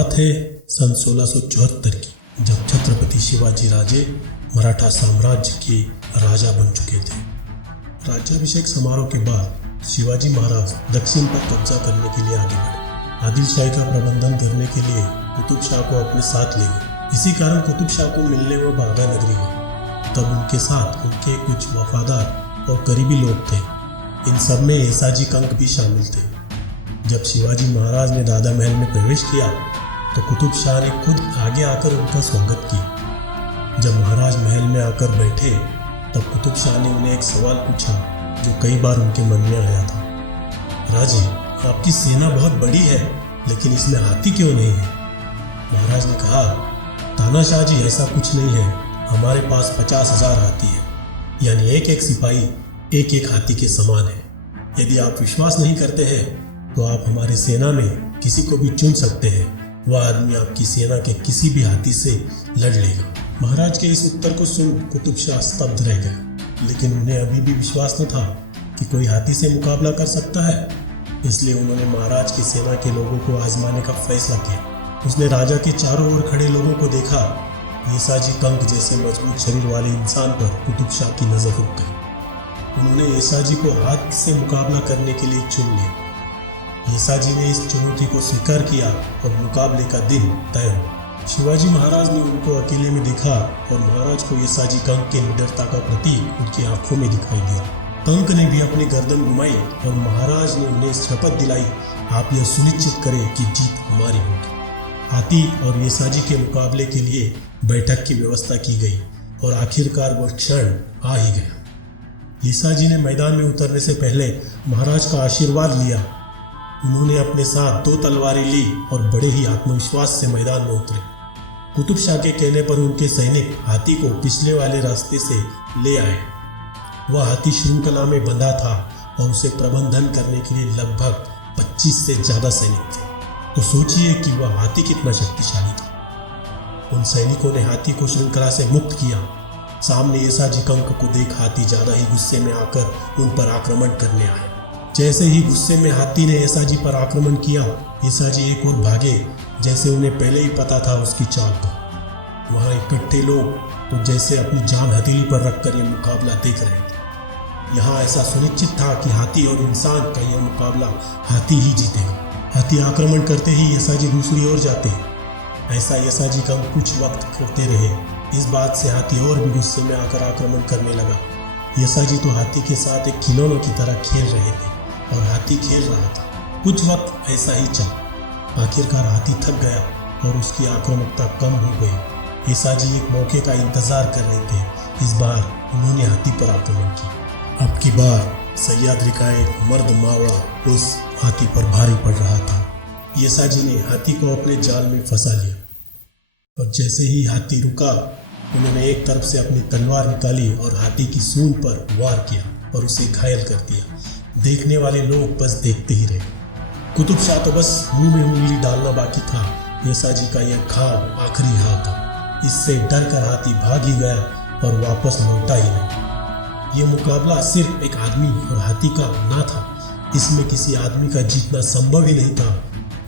बात है सन 1674 की, जब छत्रपति शिवाजी राजे मराठा साम्राज्य के राजा बन चुके थे। राज्याभिषेक समारोह के बाद शिवाजी महाराज दक्षिण पर कब्जा करने के लिए आगे बढ़े। आदिल शाही का प्रबंधन करने के लिए कुतुब शाह को अपने साथ ले गए। इसी कारण कुतुब शाह को मिलने वो बाघा नगरी गए। तब उनके साथ उनके कुछ वफादार और करीबी लोग थे। इन सब में येसाजी कंक भी शामिल थे। जब शिवाजी महाराज ने दादा महल में प्रवेश किया तो कुतुब शाह ने खुद आगे आकर उनका स्वागत किया। जब महाराज महल में आकर बैठे तब कुतुब शाह ने उन्हें एक सवाल पूछा जो कई बार उनके मन में आया था। राजे, आपकी सेना बहुत बड़ी है, लेकिन इसमें हाथी क्यों नहीं है? महाराज ने कहा, तानाशाह जी, ऐसा कुछ नहीं है। हमारे पास 50,000 हाथी है, यानी एक एक सिपाही एक एक हाथी के समान है। यदि आप विश्वास नहीं करते हैं तो आप हमारी सेना में किसी को भी चुन सकते हैं। वह आदमी आपकी सेना के किसी भी हाथी से लड़ लेगा। महाराज के इस उत्तर को सुन कुतुब शाह स्तब्ध रह गए, लेकिन उन्हें अभी भी विश्वास न था कि कोई हाथी से मुकाबला कर सकता है। इसलिए उन्होंने महाराज की सेना के लोगों को आजमाने का फैसला किया। उसने राजा के चारों ओर खड़े लोगों को देखा। येसाजी कंक जैसे मजबूत शरीर वाले इंसान पर कुतुब शाह की नजर रुक गई। उन्होंने येसाजी को हाथ से मुकाबला करने के लिए चुन लिया। येसाजी ने इस चुनौती को स्वीकार किया और मुकाबले का दिन तय हुआ। शिवाजी महाराज ने उनको अकेले में देखा और महाराज को येसाजी कंक के निडरता का प्रतीक उनकी आंखों में दिखाई दिया। कंक ने भी अपनी गर्दन घुमाई और महाराज ने उन्हें शपथ दिलाई, आप यह सुनिश्चित करें कि जीत हमारी होगी। हाथी और येसाजी के मुकाबले के लिए बैठक की व्यवस्था की गई और आखिरकार वह क्षण आ ही गया। येसाजी ने मैदान में उतरने से पहले महाराज का आशीर्वाद लिया। उन्होंने अपने साथ 2 तलवारें ली और बड़े ही आत्मविश्वास से मैदान में उतरे। कुतुब शाह के कहने पर उनके सैनिक हाथी को पिछले वाले रास्ते से ले आए। वह हाथी श्रृंखला में बंधा था और उसे प्रबंधन करने के लिए लगभग 25 से ज्यादा सैनिक थे। तो सोचिए कि वह हाथी कितना शक्तिशाली था। उन सैनिकों ने हाथी को श्रृंखला से मुक्त किया। सामने येसाजी कंक को देख हाथी ज्यादा ही गुस्से में आकर उन पर आक्रमण करने आए। जैसे ही गुस्से में हाथी ने येसाजी पर आक्रमण किया, येसाजी एक ओर भागे, जैसे उन्हें पहले ही पता था उसकी चाल का। वहां इकट्ठे लोग तो जैसे अपनी जान हथेली पर रखकर यह मुकाबला देख रहे थे। यहाँ ऐसा सुनिश्चित था कि हाथी और इंसान का यह मुकाबला हाथी ही जीतेगा। हाथी आक्रमण करते ही येसाजी दूसरी ओर जाते। ऐसा येसाजी कंक कुछ वक्त करते रहे। इस बात से हाथी और भी गुस्से में आकर आक्रमण करने लगा। येसाजी तो हाथी के साथ एक खिलौनों की तरह खेल रहे थे और हाथी खेल रहा था। कुछ वक्त ऐसा ही चला। आखिरकार हाथी थक गया और उसकी आक्रामकता कम हो गई। येसाजी एक मौके का इंतजार कर रहे थे। इस बार उन्होंने हाथी पर आक्रमण किया। अब की बार सह्याद्री का एक मर्द मावड़ा उस हाथी पर भारी पड़ रहा था। येसाजी ने हाथी को अपने जाल में फंसा लिया और जैसे ही हाथी रुका, उन्होंने एक तरफ से अपनी तलवार निकाली और हाथी की सूंड पर वार किया और उसे घायल कर दिया। देखने वाले लोग बस देखते ही रहे। कुतुब शाह तो बस मुंह में उंगली डालना बाकी था। येसाजी का यह घाव आखिरी घाव था। इससे डर कर हाथी भाग ही गया और वापस लौटा ही नहीं। यह मुकाबला सिर्फ एक आदमी और हाथी का ना था। इसमें किसी आदमी का जीतना संभव ही नहीं था।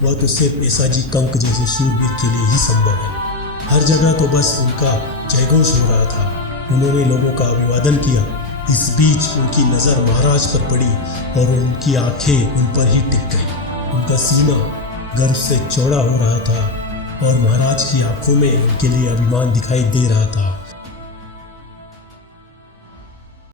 वह तो सिर्फ येसाजी कंक जैसे शूरवीर के लिए ही संभव है। हर जगह तो बस उनका जयघोष हो रहा था। उन्होंने लोगों का अभिवादन किया। इस बीच उनकी नजर महाराज पर पड़ी और उनकी आंखें उन पर ही टिक गई। उनका सीना गर्व से चौड़ा हो रहा था और महाराज की आंखों में उनके लिए अभिमान दिखाई दे रहा था।